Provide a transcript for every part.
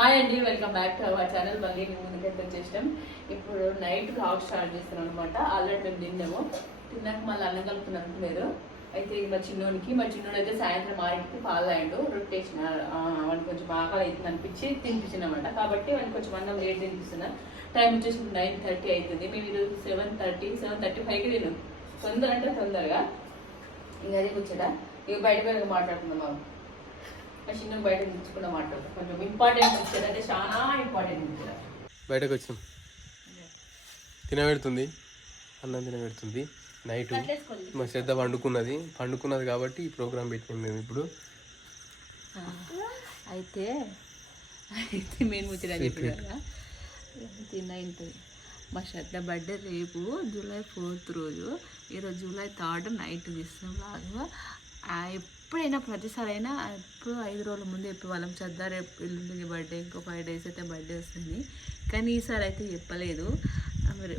Hi అండి, welcome back to our channel. మళ్ళీ మేము ముందుకైతే వచ్చేసాం. ఇప్పుడు నైట్ వ్లాగ్ స్టార్ట్ చేస్తున్నాం అనమాట. ఆల్రెడీ మేము తిన్నాము. తిన్నాక మళ్ళీ అన్నం కలుపుతున్నారు. అయితే మా చిన్నోడు అయితే సాయంత్రం 6కి పాలు తాగిండు. రొట్టె వేసిన వాడికి కొంచెం ఆకలి అవుతుంది అనిపించి తినిపించిన అనమాట. కాబట్టి వాడికి కొంచెం అన్నం లేట్ తినిపిస్తున్నా. టైం వచ్చేసి 9:30 అవుతుంది. మేము ఈరోజు 7:35కి తిన్నాం. తొందర అంటే తొందరగా ఇంకా అదే కూర్చోడా ఇక బయట మాట్లాడుతున్నాం. బాబు మా చిన్న బయట తెచ్చుకున్న మాట్లాడుతాం. కొంచెం ఇంపార్టెంట్ ఇచ్చారు, అంటే చాలా ఇంపార్టెంట్ ఇచ్చారు. బయటకు వచ్చాం. తినబెడుతుంది, అన్నం తినబెడుతుంది. నైట్ మా శ్రద్ధ పండుకున్నది కాబట్టి ఈ ప్రోగ్రామ్ పెట్టినాం మేము ఇప్పుడు. అయితే మేము ముచ్చట చెప్పారు కదా, తిన్నది. మా శ్రద్ధ బర్త్డే రేపు జూలై 4th రోజు. ఈరోజు జూలై 3rd నైట్ తీస్తున్నాం. లాగా ఎప్పుడైనా ప్రతిసారి అయినా ఎప్పుడు 5 రోజుల ముందు చెప్పే వాళ్ళం శ్రద్ధ రేపు ఎల్లుండి బర్త్డే, ఇంకో 5 days అయితే బర్త్డే వస్తుంది. కానీ ఈసారి అయితే చెప్పలేదు.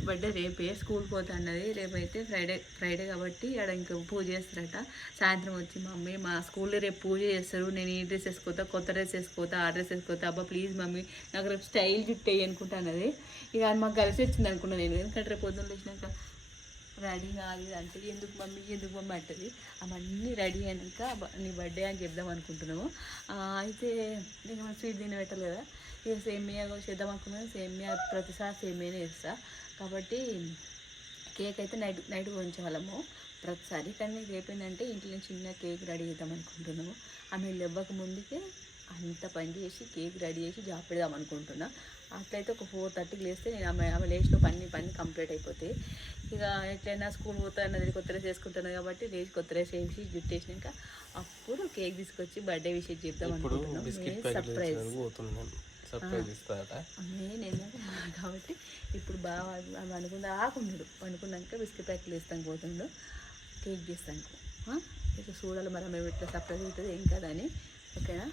బర్త్డే రేపే, స్కూల్ పోతా అన్నది. రేపైతే ఫ్రైడే కాబట్టి ఆడ ఇంకా పూజ చేస్తారట. సాయంత్రం వచ్చి మమ్మీ మా స్కూల్లో రేపు పూజ చేస్తారు, నేను ఈ డ్రెస్ వేసుకోతా, కొత్త డ్రెస్ వేసుకోతా, ఆ డ్రెస్ వేసుకోతా, అబ్బా ప్లీజ్ మమ్మీ నాకు రేపు స్టైల్ జుట్టు వేయి అనుకుంటా అన్నది. ఇక మాకు కలిసి వచ్చింది అనుకున్నాను నేను. ఎందుకంటే రేపు పొద్దున్న లేచినాక రెడీ కాదు అంటే ఎందుకు మమ్మీ అంటది. అవన్నీ రెడీ అయినాక నీ బర్త్డే అని చెప్దాం అనుకుంటున్నాము. అయితే ఇక మనం స్వీట్ తిని పెట్టాలి కదా. ఇక సేమియా చేద్దాం అనుకున్నాను. సేమియా ప్రతిసారి సేమియానే చేస్తా కాబట్టి కేక్ అయితే నైట్ ఉంచేవాళ్ళము ప్రతిసారి. కానీ రేపేంటంటే ఇంట్లో చిన్న కేక్ రెడీ చేద్దాం అనుకుంటున్నాము. ఆమె ఇవ్వక ముందుకే అంత పని చేసి కేక్ రెడీ చేసి జాబ్ పెడదాం అనుకుంటున్నా. అట్లయితే ఒక 4:30కి లేస్తే నేను ఆమె లేచిన పని కంప్లీట్ అయిపోతాయి. ఇక ఎట్లయినా స్కూల్ పోతా అన్నది కొత్త డ్రెస్ వేసుకుంటాను కాబట్టి లేచి కొత్త డ్రెస్ వేసి జుట్టు వేసినాక అప్పుడు కేక్ తీసుకొచ్చి బర్త్డే విషయం చెప్దాం అనుకుంటున్నాం. సర్ప్రైజ్ నేను కాబట్టి ఇప్పుడు బాగా అనుకుందా అనుకున్నాక బిస్కెట్ ప్యాకెట్లు వేస్తాను పోతుండు, కేక్ చేస్తాను. ఇక చూడాలి మరి మేము ఎట్లా సర్ప్రైజ్ అవుతుంది ఏం కదా అని. ఓకేనా?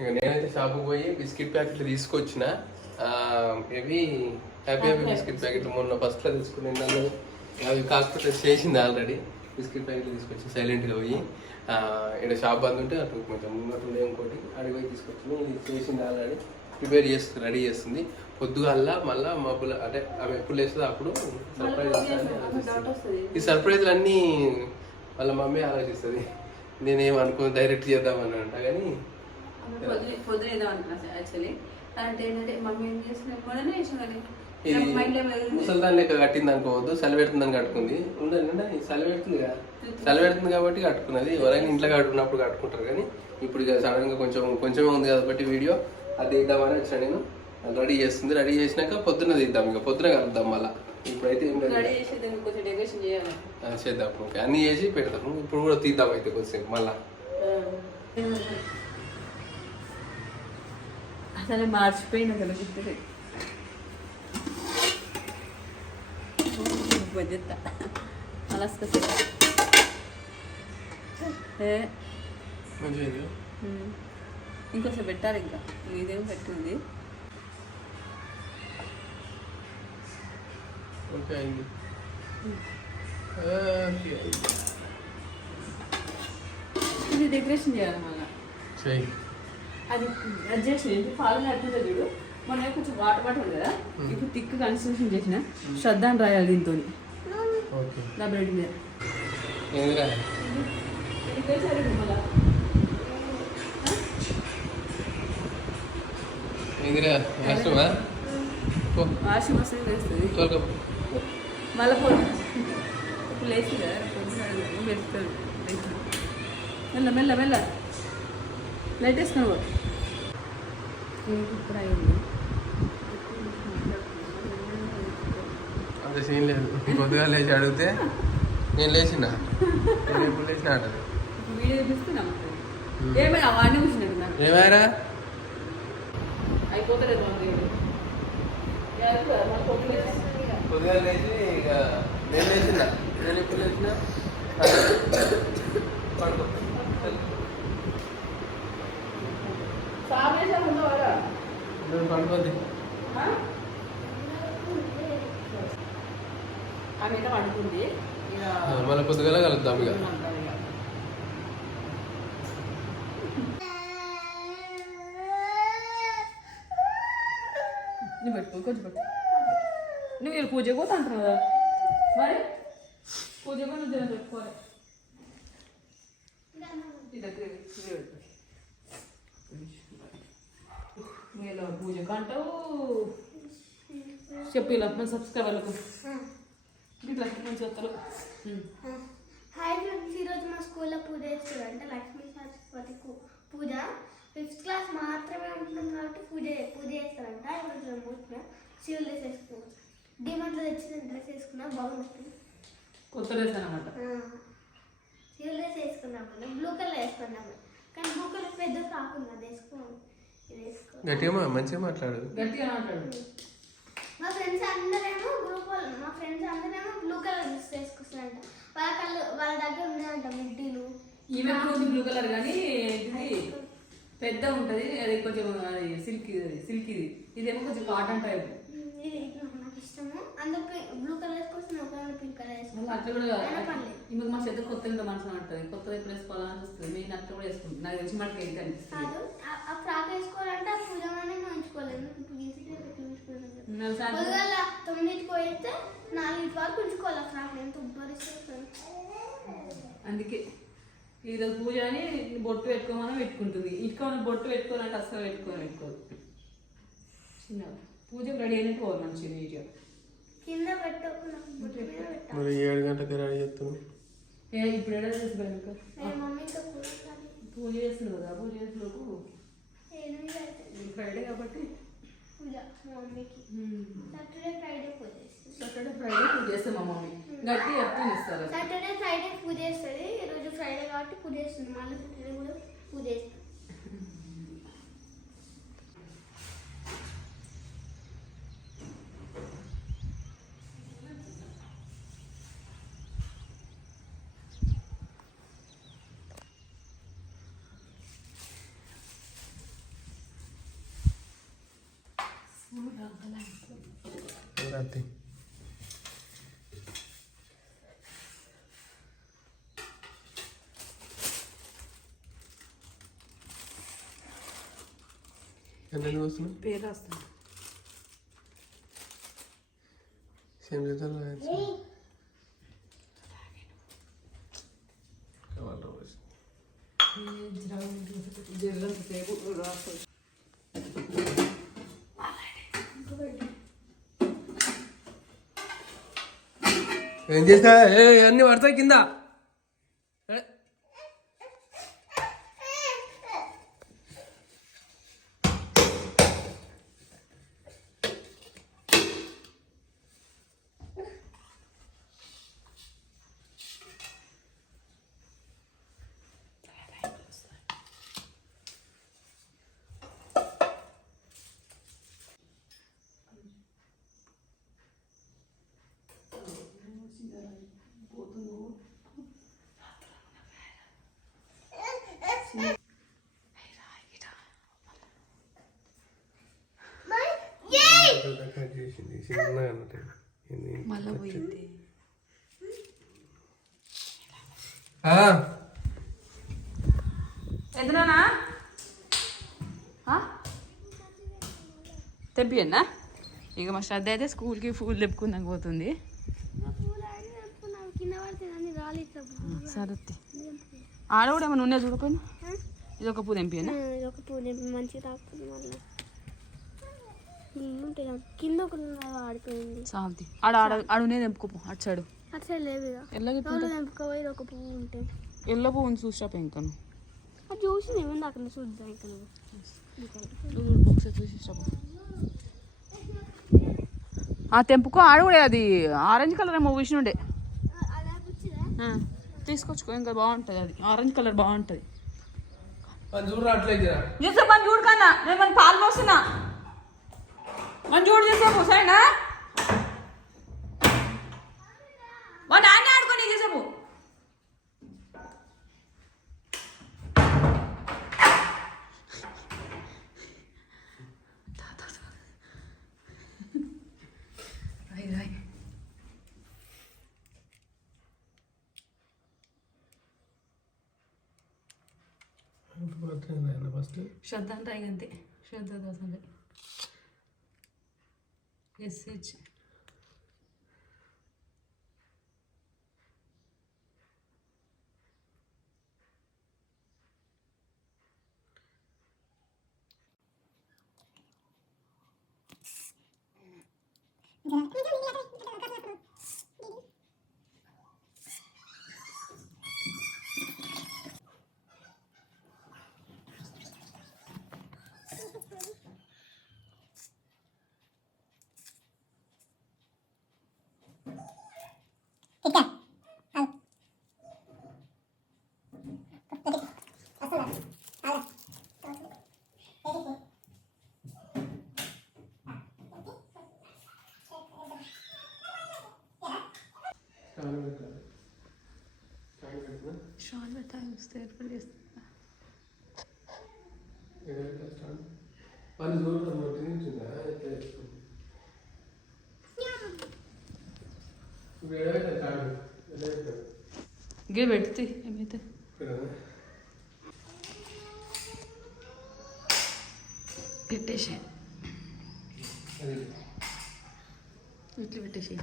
ఇక నేనైతే షాప్కి పోయి బిస్కెట్ ప్యాకెట్లు తీసుకొచ్చిన. ఇవి హ్యాపీ బిస్కెట్ ప్యాకెట్లు మొన్న ఫస్ట్లో తీసుకున్నాను. అవి కాకపోతే చేసింది ఆల్రెడీ. బిస్కెట్ ప్యాకెట్లు తీసుకొచ్చి సైలెంట్గా పోయి ఇక్కడ షాప్ బంద్ ఉంటే అటు కొంచెం ముందు ఇంకోటి అడిగి పోయి తీసుకొచ్చింది. ఇది చేసింది ఆల్రెడీ, ప్రిపేర్ చేస్తుంది, రెడీ చేస్తుంది. పొద్దుగాల మళ్ళీ మబ్బులు అంటే అవి ఎప్పుడు లేస్తుందో అప్పుడు సర్ప్రైజ్ ఇస్తుంది. ఈ సర్ప్రైజ్లు అన్నీ వాళ్ళ మమ్మీ ఆలోచిస్తుంది. నేనేమనుకో డైరెక్ట్ చేద్దామని అంట. కానీ పొద్దున వేద్దాం అనుకున్నా యాక్చువల్లీ. అంటే ఏంటంటే మమ్మీ ఏం చేస్తున్నా ముసలిదాని లెక్క కట్టింది అనుకోవద్దు, చలి పెడుతుందని కట్టుకుంది. ఉండండి చలి పెడుతుంది కదా, చలి పెడుతుంది కాబట్టి కట్టుకున్నది. ఎవరైనా ఇంట్లో కట్టుకున్నప్పుడు కట్టుకుంటారు. కానీ ఇప్పుడు ఇక సడన్గా కొంచెమే ఉంది కాబట్టి వీడియో అది తీద్దామని వచ్చాను నేను. రెడీ చేస్తుంది, రెడీ చేసినాక పొద్దున్న తీద్దాం. ఇక పొద్దున కలుద్దాం మళ్ళీ. ఇప్పుడైతే చేద్దాం. ఓకే, అన్నీ చేసి పెడతాము. ఇప్పుడు కూడా తీద్దాం అయితే కొద్దిసేపు మళ్ళా. అసలు మార్చిపోయిన కదా గుర్తుది బడ్జెట్ అలాస్క ఇంకోసారి పెట్టాలి. ఇంకా ఇదేమో పెట్టింది. ఇది డెకరేషన్ చేయాలి మళ్ళీ. అది చేసిన పాలు అట్లా చూడు. మొన్న కొంచెం వాటర్ ఉంది కదా, ఇప్పుడు థిక్ కన్స్ట్రక్షన్ చేసిన శ్రద్ధ అని రాయాలి దీంతో నా బ్రెడ్ మీద. వాషింగ్ మషిన్ వేస్తుంది మళ్ళీ ఇప్పుడు లేచి కదా పెడుతుంది. మెల్ల మెల్ల లైట్ వేసుకొని పో. ఇప్పుడు అయింది అంత సీన్ లేదు. కొద్దిగా లేచి అడిగితే నేను లేచినా, నేను ఎప్పుడు లేచినా అంటారు. వీడియో చూపిస్తున్నాం. ఏమైనా వాడిని కూర్చున్నాడు. ఏమైనా అయిపోతలేదు. కొద్దిగా లేచి ఇక నేను లేచినా, నేను ఎప్పుడు లేచినా పడుకో. పడుకోద్ది ఆమె పడుకుంది. మళ్ళీ పొద్దుగల కలుద్దాం. ఇక నువ్వు పెట్టుకో కొంచెం పెట్టు. నువ్వు వీళ్ళు పూజ పోతా అంటున్నావు కదా మరి పూజ కూడా నువ్వు జనం పెట్టుకోవాలి. మీరు పూజ కంటావు చెప్పి ఇలా మన సబ్స్క్రైబర్లకు ఇట్లా మంచి వస్తారు. హాయ్ ఫ్రెండ్స్, ఈరోజు మా స్కూల్లో పూజ చేస్తారంటే లక్ష్మీ సరస్వతి పూజ 5th క్లాస్ మాత్రమే ఉంటున్నాం కాబట్టి పూజ చేస్తారంట. ఈరోజు మూర్తిగా సివిల్ డ్రెస్ వేసుకున్నాం. డిమాండ్లో తెచ్చిన డ్రెస్ వేసుకున్నా బాగుంటుంది. కొత్త డ్రెస్ అనమాట. సివిల్ డ్రెస్ వేసుకున్నాము, బ్లూ కలర్ వేసుకున్నాము. కానీ బ్లూ కలర్ పెద్ద ఫ్రాక్ ఉంది, అది వేసుకోవాలి. ఇది వేసుకో గట్టిగా మంచిగా మాట్లాడు. మా ఫ్రెండ్స్ అందరేమో బ్లూ కలర్ డ్రెస్ వేసుకొస్తారంట. వాళ్ళ దగ్గర ఉన్నాయంట మిడ్డీలు. ఈమె బ్లూ కలర్ కానీ ఇది పెద్ద ఉంటుంది, అది కొంచెం అది సిల్కీది. ఇదేమో కొంచెం కాటన్ టైప్. ఇది నాకు ఇష్టము. అందరూ బ్లూ కలర్ వేసుకొస్తున్నాం, పింక్ కలర్ వేసుకుంటాం. అట్లా కూడా ఈమెకు మా చేత కొత్త ఇంత మనసు ఉంటుంది. కొత్తది ఎప్పుడు వేసుకోవాలని వస్తుంది. మేము అట్లా కూడా వేసుకుంటాం. నాకు తెలిసి మనకి ఏంటి అనిపిస్తుంది. కాదు, ఆ ఫ్రాక్ వేసుకోవాలంటే ఆ పూజలోనే ఉంచుకోలేదు. పొద్దుగాల 9కి పోయితే 4 వరకు ఉంచుకోవాలి. ఆ ఫ్రాక్ ఎంత ఉబ్బరిస్తుంది. అందుకే ఈరోజు పూజ అని బొట్టు పెట్టుకోమని పెట్టుకుంటుంది. ఇంకా బొట్టు పెట్టుకోవాలంటే అసలు పెట్టుకోదు. చిన్న పూజకు రెడీ అయినట్టు పోవాలి మంచిగా నీట్గా. కింద పెట్టకుండా మరి 7 గంటలకి రెడీ చేస్తాను. ఇప్పుడు ఎడ చేసి మమ్మీతో పూజ చేస్తుంది కదా. పూజ చేసేలోపు ఫ్రైడే కాబట్టి పూజ మమ్మీకి సాటర్డే ఫ్రైడే పూజ చేస్తుంది. సాటర్డే ఫ్రైడే పూజ చేస్తాం మా మమ్మీ. గట్టి చెప్తాను ఇస్తారు. సాటర్డే ఫ్రైడే పూజ చేస్తుంది. ఈరోజు ఫ్రైడే కాబట్టి పూజ చేస్తుంది. మళ్ళీ సాటర్డే కూడా పూజ చేస్తుంది. రాత్రి ఎన్ని వస్తున్నాయి పేరు రాస్తాను. సేమ్ చేద్దాం. జరంతసేపు రాస్తాను. ఏం చేస్తా అన్ని పడతాయి కింద. మళ్ళా పోయింది. ఎదురానా తెంపియన్నా. ఇక మా శ్రద్ధ అయితే స్కూల్కి పూలు తెప్పుకుందాం పోతుంది. సరే ఆడ కూడా ఏమైనా ఉన్నాయి చూడకపోయినా. ఇది ఒక పూ తెంపియన్నా. కింద ఆడిపోయింది. సాగుతి ఆడ ఆడ ఆడునే తెంపుకోపో. అటు సైడు అటు సైడ్ లేదు. ఎల్లకి తెంపుకోపోయి ఒక పువ్వు ఉంటే ఎల్ల పువ్వుని చూసాప ఇంకా అది చూసి ఏమన్నా అక్కడ చూద్దాం. ఇక్కడ ఒకసారి చూసిపో. తెంపుకో. ఆడ కూడా అది ఆరెంజ్ కలర్ ఏమో చూసినుండే. తీసుకొచ్చుకో, ఇంకా బాగుంటుంది. అది ఆరెంజ్ కలర్ బాగుంటుంది. చూసా మన చూడు కన్నా. నేను మన పాలు పోస్తున్నా. మన చూడు చేసాము సరేనా. మా నాన్న ఆడుకొని చేసాము. శ్రద్ధ అంటే అంతే. శ్రద్ధ దోశ ఎస్హెచ్ షాల్ పెట్టాలి ఏర్పాటు చేస్తా వాళ్ళు చూడడం మొట్టి నుంచిందా ఎట్లా వేసుకుంది ఇప్పుడు ఎడబెట్టాలి కాదు ఎడబెట్టాలి గే పెడితే ఏమైతే పెట్టేసే ఇట్లా పెట్టేసి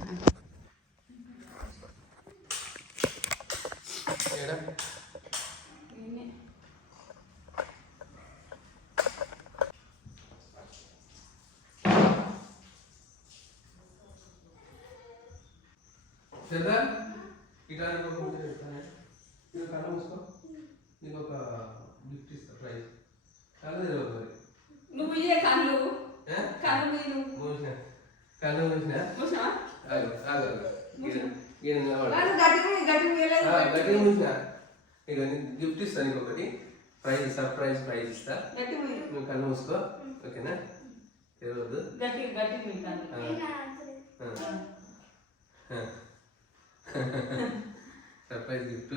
సరేదా ఇట్లా ఇది కళ్ళు మూసుకో నీకు ఒక గిఫ్ట్ ఇస్తా ప్రైజ్ కళ్ళు తెలియదు మరి నువ్వు ఇయ్యే కళ్ళు కళ్ళు నేను మూసిన కళ్ళు మూసిన చూసినా గట్టిగా మూసిన ఇక గిఫ్ట్ ఇస్తా నీకు ఒకటి ప్రైజ్ సర్ప్రైజ్ ప్రైజ్ ఇస్తా నువ్వు కళ్ళు మూసుకో ఓకేనా తెలియదు సర్ప్రైజ్ గిఫ్ట్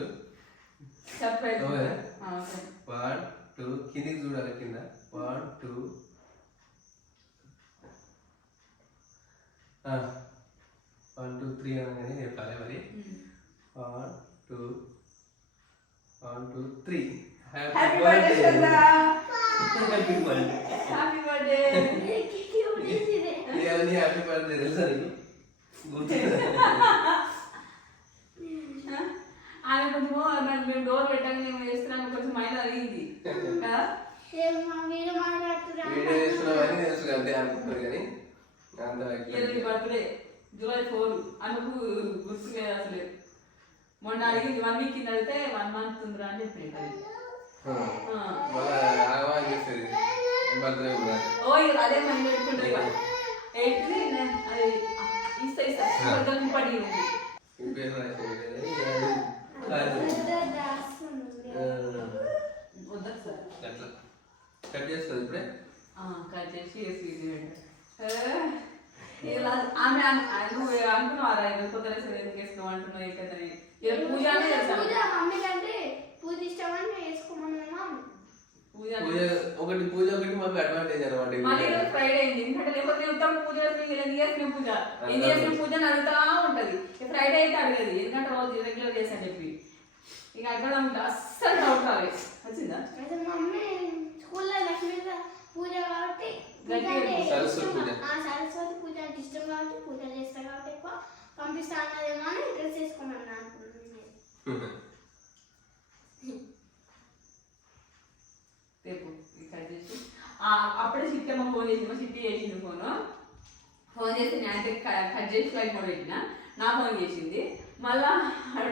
సర్ప్రైజ్ 1 2 కిందికి చూడాలి కింద 1 2 1 2 3 అనగానే చెప్పాలి మరి 1 2 1 2 3 happy birthday happy birthday happy birthday happy birthday తెలుసా నీకు ఆమె కొంచెం మేము డోర్ పెట్టాక మేము వేస్తున్నాము కొంచెం మైండ్ అడిగింది కదా వీడియో చేస్తున్నామని తెలుసు అంతే అనుకుంటారు కానీ అంత బర్త్డే జూలై 4 అనుకు గుర్తు లేదు అసలు మొన్న అడిగింది 1 వీక్ కింద అడిగితే 1 మంత్ ఉందిరా అని చెప్పింది ఓ అదే మనం పెట్టుకుంటారు ఇక 8 అది ఇస్తా పడి ఉంది వద్దా సార్ కట్ చేస్తుంది ఇప్పుడే కట్ చేసి ఆమె నువ్వు అనుకున్నావారా కొత్త డ్రెస్ ఎందుకు వేసుకున్నావు అంటున్నావు ఇక్కడని పూజనే ఒకటి పూజ ఒకటి మాకు అడ్వాంటేజ్ అనమాట మళ్ళీ ఫ్రైడే అయింది ఎందుకంటే లేకపోతే ఉత్తమ పూజ చేసిన పూజ ఎన్ని చేసిన పూజ అడుగుతా ఉంటది ఫ్రైడే అయితే అడగదు ఎందుకంటే రోజు రెగ్యులర్ చేసాను చెప్పి ఇక అక్కడ ఉంటుంది అస్సలు డౌట్ రాలేదు వచ్చిందా స్కూల్లో లక్ష్మీ పూజ కాబట్టి సరస్వతి పూజ అంటే ఇష్టం కాబట్టి పూజ చేస్తా కాబట్టి ఎక్కువ పంపిస్తా అన్నదేమో అని డ్రెస్ వేసుకోమన్నా అనుకున్నాను అప్పుడే చిట్టి అమ్మ ఫోన్ చేసింది చిట్టి చేసింది ఫోన్ చేసి నేను కట్ చేసి ఫ్లైట్ మోడ్ పెట్టిన నా ఫోన్ చేసింది మళ్ళా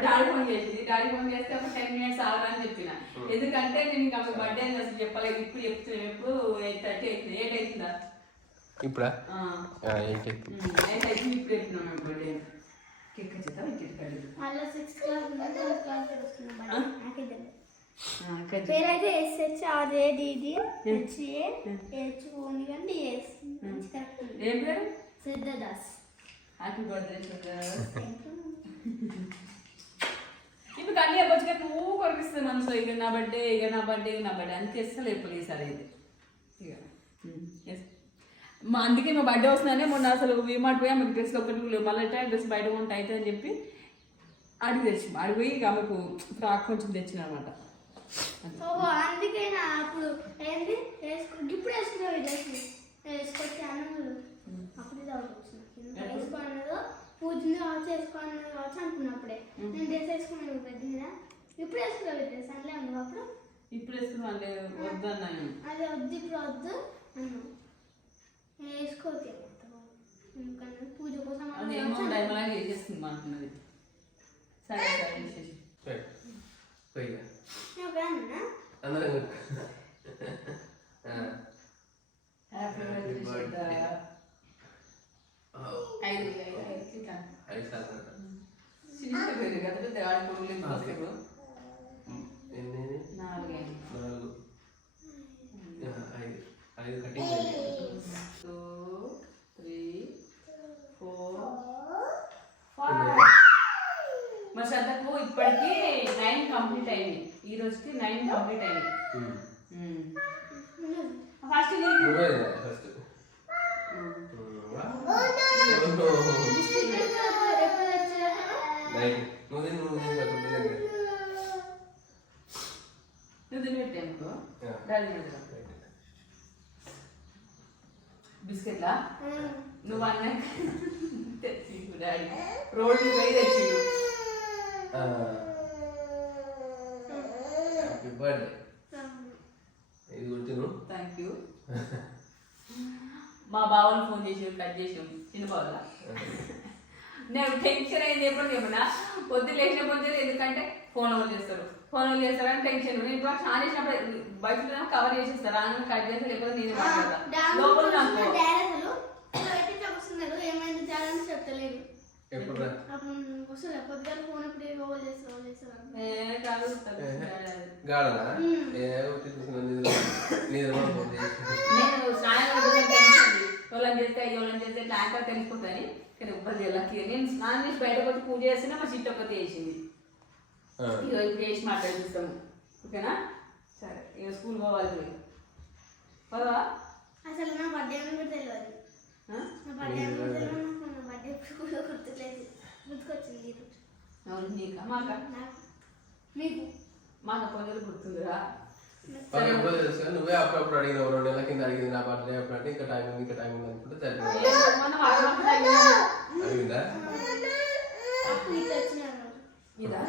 డాడీ ఫోన్ చేసింది డాడీ ఫోన్ చేస్తే ఒక 10 minutes ఆగరని చెప్పిన ఎందుకంటే నేను ఇంకా బర్త్డే అని అసలు చెప్పలేదు ఇప్పుడు చెప్తున్నాను ఎప్పుడు 8:30 అవుతుంది 8 అవుతుందా ఇప్పుడా 8 అవుతుంది ఇప్పుడు చెప్పినాం బర్త్డే కేక్ వచ్చేద్దాం మళ్ళీ 6 క్లాస్ వస్తుంది పేరైతే S H R A D D H A H only and D S ఏం పేరు సిద్ధదాస్ హ్యాపీ బర్త్డే శ్రద్ధ ఇప్పుడు అన్నీ అవ్వచ్చు కానీ నువ్వు కొనిపిస్తుంది మనసులో ఇక నా బర్త్డే అంతే ఇస్తాను ఎప్పుడు ఈసారి అయితే ఇక అందుకే మా బర్త్డే వస్తుందనే మొన్న అసలు విమాట్ పోయి ఆమెకు డ్రెస్ ఒకటి మళ్ళీ డ్రెస్ బయట కొంటే అయితే అని చెప్పి అడిగి ఇక ఆమెకు ఫ్రాక్ కొంచెం తెచ్చిన అనమాట అందుకైనా అప్పుడు ఏంటి ఇప్పుడు వేసుకున్నావు డ్రెస్ వేసుకొచ్చాను అప్పుడు డౌట్ వచ్చింది వేసుకోన్నదో పూజని చేసుకోన్నది కావచ్చు అనుకున్నప్పుడే నేను డ్రెస్ వేసుకున్నాను బెడ్ మీద ఇప్పుడు వేసుకోవాలి డ్రెస్ అట్లే ఉంది అప్పుడు ఇప్పుడు వేసుకున్నాను అంటే వద్దు అన్నాను అదే వద్దు ఇప్పుడు వద్దు అన్నాను వేసుకోవద్దు ఎందుకంటే పూజ కోసం అదేమో డైమలాగా వేసేస్తుంది అంటున్నది సరే సరే వేసేసి అందరం హ్యాపీ బర్త్డే చిన్న పేరు కదా పెద్ద ఆడిపోలేదు వస్తారు 4 5 కటింగ్ 2 3 4 5 మా శ్రద్ధకు ఇప్పటికి 9 కంప్లీట్ అయింది ఈ రోజుకి 9 కంప్లీట్ అయింది ఫస్ట్ నువ్వు తినిపెట్టాను డాడీ బిస్కెట్లా నువ్వు అన్న తెచ్చి డాడీ రోడ్డు పోయి తెచ్చిండు హ్యాపీ బర్త్డే ఇది గుర్తును థ్యాంక్ యూ మా బావలు ఫోన్ చేసి కట్ చేసాం చిన్న బావలా నేను టెన్షన్ అయింది ఎప్పుడు చెప్పినా పొద్దు లేచిన పొద్దు ఎందుకంటే ఫోన్ ఓవర్ చేస్తారు అని టెన్షన్ నేను ఇప్పుడు స్నానం చేసినప్పుడు బయట కవర్ చేసేస్తారు అని కట్ చేస్తే లేకపోతే నేను మాట్లాడతా లోపల ఏమైంది చెప్తలేదు ఎప్పుడు వస్తుంది పొద్దుగా ఫోన్ ఎప్పుడు ఓవర్ చేస్తారు నేను స్నానం ఎవరైనా చేస్తే ట్యాంకర్ తెలిసిపోతాయి కానీ ఇబ్బంది లక్కీ నేను స్నానం చేసి బయటకు వచ్చి పూజ చేసినా మా చిట్టు ఒకటి వేసింది ఇక ఇప్పుడు చేసి మాట్లాడిస్తాము ఓకేనా సరే ఇక స్కూల్ పోవాలి పదవా అసలు నా బర్త్డే కూడా తెలియదు నా బర్త్డే కూడా గుర్తులేదు గుర్తుకొచ్చింది అవును నీకా మాకా మీకు మాకు కొందరు గుర్తుందిరా ఎప్పుడో తెలుసు నువ్వే అప్పుడప్పుడు అడిగిన 2 నెలల కింద అడిగింది నా బర్త్డే అప్పుడంటే ఇంకా టైం అనుకుంటే సరిపోయింది అడిగిందా ఇదా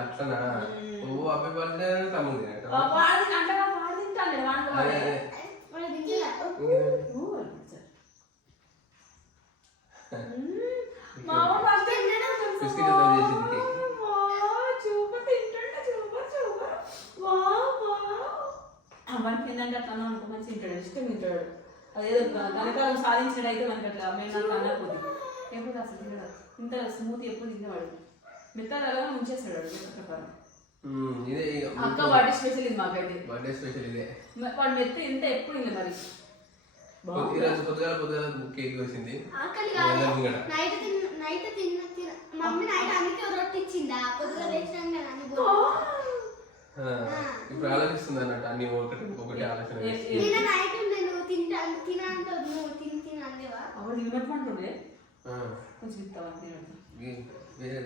అట్లనా నువ్వు అబ్బాయి బర్త్డే తమ్ముడు మనకి ఏంటంటే అట్లా అనుకో మంచి తింటాడు ఇష్టం తింటాడు అదేదో కనకాలం సాధించడం అయితే మనకి అట్లా మేము నాకు అన్నపోతే ఎప్పుడు అసలు తినడు ఇంత స్మూత్ ఎప్పుడు తినేవాడు మిగతా అలాగే ఉంచేస్తాడు ప్రకారం అక్క బర్త్డే స్పెషల్ ఇది మాకైతే బర్త్డే స్పెషల్ ఇదే వాడు మెత్త ఇంత ఎప్పుడు ఇంకా మరి ఈరోజు పొద్దుగాల కేక్ వచ్చింది మమ్మీ నైట్ అందుకే రొట్టె ఇచ్చిందా పొద్దుగా లేచినాం కదా ఇప్పుడు ఆలోచిస్తుంది అన్నట్టు అన్ని ఒకటి ఆలోచన నిన్న నైట్ నేను తినంటే నువ్వు తిని అందేవా అప్పుడు తినబెట్టమంటుండే కొంచెం ఇస్తావా వేరే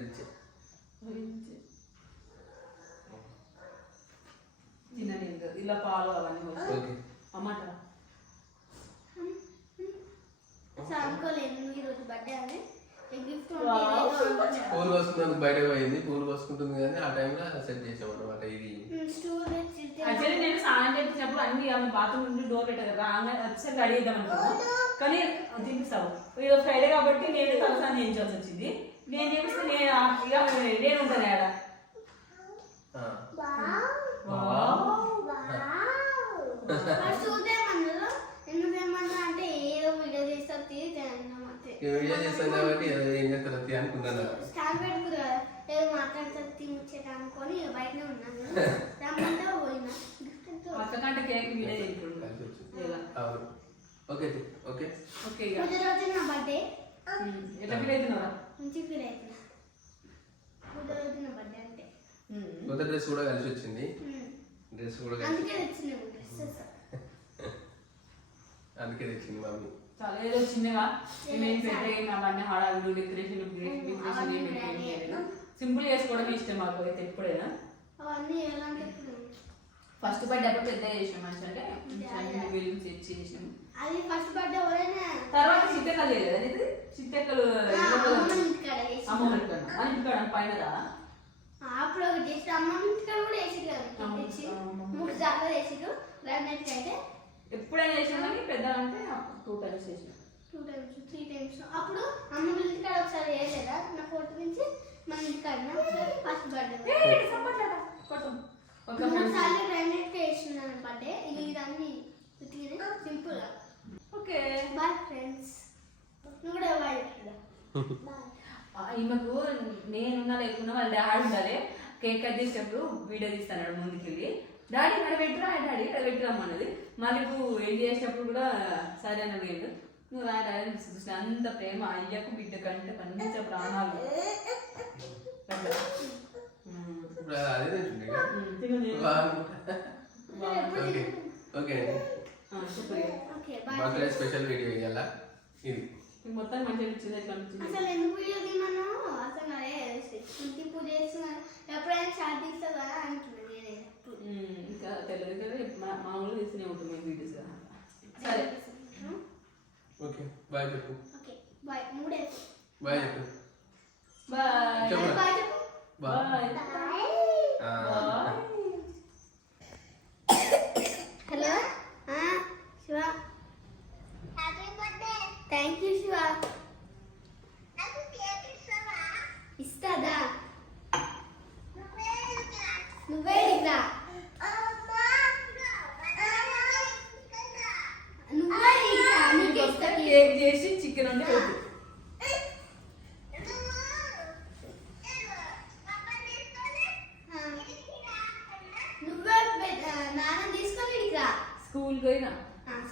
తినలేదు ఇలా పాలు అవన్నీ అమ్మాట అనుకోలేదు ఈరోజు బర్త్డే అని గిఫ్ట్ పూలు వస్తున్నందుకు బయట పోయింది పూలు వస్తుంటుంది కానీ ఆ టైంలో సెట్ చేసాం అనమాట ఇది యాక్చువల్లీ నేను స్నానం చేసినప్పుడు అన్ని ఆమె బాత్రూమ్ నుండి డోర్ పెట్టారు రాగానే వచ్చేసరికి రెడీ చేద్దాం అనుకున్నాను కానీ తినిపిస్తావు ఈరోజు ఫ్రైడే కాబట్టి నేను తలసాన్ని చేయించాల్సి వచ్చింది నేను చేపిస్తే నేను ఉంటాను ఆడ అంటే ఏదో వీడియో చేస్తారు వీడియో చేస్తాను కాబట్టి ఏం చేస్తారు అనుకున్నాను స్టాండ్ పెట్టుకురు కదా ఏదో మాట్లాడతారు తినొచ్చేట అనుకొని బయటనే ఉన్నాను రమ్మంటే పోయినా అక్క కంటే కేక్ వీడియో చేయించుకుంటాను ఓకే ఓకే ఓకే రోజు నా బర్త్డే ఎట్లా ఫీల్ అవుతున్నారా మంచి ఫీల్ అవుతున్నా రోజు నా బర్త్డే అంటే కొత్త డ్రెస్ కూడా కలిసి వచ్చింది డ్రెస్ కూడా అందుకే తెచ్చినాము డ్రెస్సెస్ అందుకే తెచ్చింది మమ్మీ చాలా ఏదో చిన్నగా ఏమేమి పెట్టే అవన్నీ హడావిడి డెకరేషన్ సింపుల్ చేసుకోవడం ఇష్టం మాకు అయితే ఎప్పుడైనా. అవన్నీ ఎలాంటి ఫస్ట్ బర్త్డే అప్పుడు పెద్ద చేసాం మంచి అంటే బిల్లు సెట్ చేసినాం. అది ఫస్ట్ బర్త్డే ఎవరైనా తర్వాత చిత్తెక్కలు చేయలేదు అది చిత్తెక్కలు అమ్మ ఇంటికాడ పైన అప్పుడు ఒకటి చేసి అమ్మ ఇంటికాడ కూడా వేసిరు కదా, 3 సార్లు వేసిరు. గ్రాండ్ అయితే ఎప్పుడైనా చేసినా కానీ పెద్ద అంటే 2 times చేసినాం, 2 times 3 times. అప్పుడు అమ్మ ఇంటికాడ ఒకసారి వేయలేదా నా 4th నుంచి మన ఇంటికాడ ఫస్ట్ బర్త్డే 3 సార్లు గ్రాండ్ వేసినాను బర్త్డే. ఇవన్నీ సింపుల్. Okay bye friends. నువ్వు కూడా బాయ్. ఈమెకు నేనున్నా లేకున్నా వాళ్ళ డాడీ ఉండాలి. కేక్ కట్ చేసేటప్పుడు వీడియో తీస్తాడు ముందుకెళ్ళి, డాడీ ఇక్కడ పెట్టరా డాడీ ఇక్కడ పెట్టరామన్నది. మళ్ళీ ఇప్పుడు ఏం చేసేటప్పుడు కూడా సరే అన్నది ఏంటి నువ్వు రా డాడీ చూసిన అంత ప్రేమ అయ్యకు బిడ్డ కంటే పంచ ప్రాణాలు. స్పెషల్ వీడియో ఇవ్వాలా ఇది మొత్తం మంచిగా ఇచ్చింది. ఎట్లా అనిపించింది అసలు ఎందుకు వీడియో తీయమను అసలు ఇంటి పూజ చేస్తున్నా ఎప్పుడైనా షార్ట్ తీస్తావు కదా అంటున్నాను నేనే. ఇంకా తెలియదు కదా మామూలుగా తీస్తూనే ఉంటుంది వీడియోస్. సరే ఓకే బాయ్ చెప్పు. Okay bye. మూడే బాయ్ చెప్పు. బాయ్ బాయ్ చెప్పు. Bye hello Shiva. Happy birthday. Thank you Shiva. ఇస్తాదా నువ్వే ఇట్లా నువ్వే ఇట్లా నీకు ఇస్తా. కేక్ చేసి చికెన్ అంటే పెట్టు. నువ్వే నాన్న తీసుకొని ఇట్లా స్కూల్కి పోయినా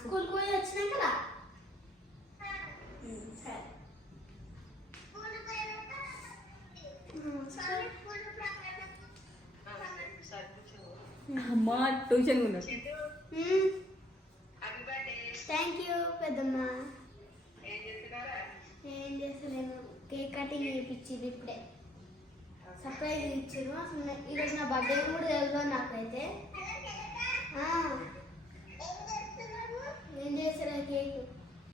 స్కూల్కి పోయి వచ్చినాక రా. అమ్మా ట్యూషన్ ఉన్నాడు. థ్యాంక్ యూ పెద్దమ్మ. ఏం చేస్తలేను, కేక్ కటింగ్ చేయించింది ఇప్పుడే. సర్ప్రైజ్ ఇచ్చారు. అసలు ఈరోజు నా బర్త్డే కూడా తెలియదు నాకైతే. ఏం చేస్తారా కేక్